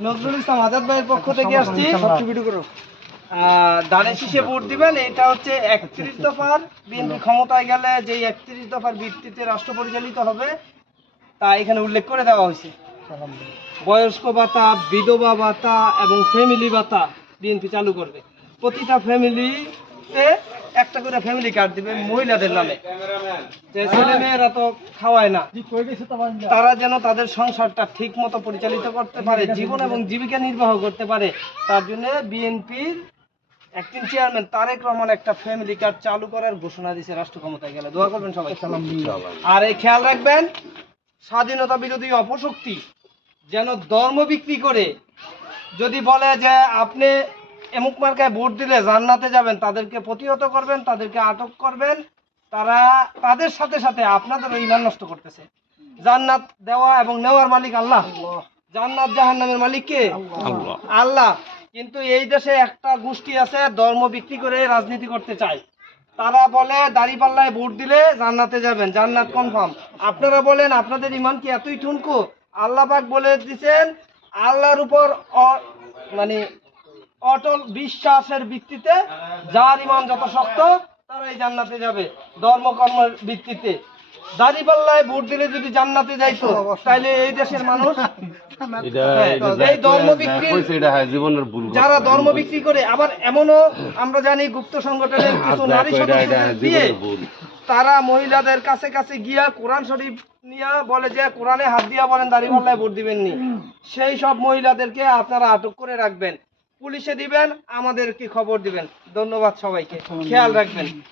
নজরুল ইসলাম আজাদ ভাইয়ের পক্ষ থেকে আসছি। আহ, শীষে ভোট দিবেন এটা হচ্ছে একত্রিশ দফার বিএনপি ক্ষমতায় গেলে যে একত্রিশ দফার ভিত্তিতে রাষ্ট্র পরিচালিত হবে তা এখানে উল্লেখ করে দেওয়া হয়েছে। বয়স্ক ভাতা বিধবা ভাতা এবং ফ্যামিলি ভাতা বিএনপি চালু করবে। প্রতিটা ফ্যামিলিতে একটা করে ফ্যামিলি কার্ড দিবে, মহিলাদের নামে। ছেলে মেয়েরা তো খাওয়ায় না। তারা যেন তাদের সংসারটা ঠিক মতো পরিচালিত করতে পারে, জীবন এবং জীবিকা নির্বাহ করতে পারে। তার জন্য বিএনপির একদিন চেয়ারম্যান তারেক রহমান একটা ফ্যামিলি কার্ড চালু করার ঘোষণা দিয়েছে রাষ্ট্র ক্ষমতায় গেলে। দোয়া করবেন সবাই। আর এই খেয়াল রাখবেন, স্বাধীনতা বিরোধী অপশক্তি যেন ধর্ম বিক্রি করে, যদি বলে যে আপনি এমুক মার্কায় ভোট দিলে জান্নাতে যাবেন তাদেরকে প্রতিহত করবেন তাদেরকে আটক করবেন তারা তাদের সাথে সাথে আপনাদেরও ইমান নষ্ট করতেছে। জান্নাত দেওয়া এবং নেওয়ার মালিক আল্লাহ। জান্নাত জাহান্নামের মালিক কে? আল্লাহ। কিন্তু এই দেশে একটা গোষ্ঠী আছে ধর্ম বিক্রি করে রাজনীতি করতে চায়। তারা বলে দাড়িপাল্লায় ভোট দিলে জান্নাতে যাবেন জান্নাত কনফার্ম আপনারা বলেন আপনাদের ইমান কি এতই ঠুনকো? আল্লাহ পাক বলে দিচ্ছেন আল্লাহর উপর মানে অটল বিশ্বাসের ভিত্তিতে যার ইমান যত শক্ত তারাই জান্নাতে যাবে ধর্ম কর্মের ভিত্তিতে। দাড়িপাল্লায় ভোট দিলে যদি জান্নাতে যাইতো তাহলে এই দেশের মানুষ হ্যাঁ, এই ধর্ম বিক্রি হয় জীবনের ভুল যারা ধর্ম বিক্রি করে আবার এমনও আমরা জানি গুপ্ত সংগঠনের কিছু নারী দিয়ে তারা মহিলাদের কাছে কাছে গিয়া কোরআন শরীফ নিয়ে বলে যে কোরআনে হাত দিয়া বলেন দাঁড়িয়ে ভোট দিবেন নি সেই সব মহিলাদেরকে আপনারা আটক করে রাখবেন। পুলিশে দিবেন আমাদের কি খবর দিবেন। ধন্যবাদ সবাইকে। খেয়াল রাখবেন।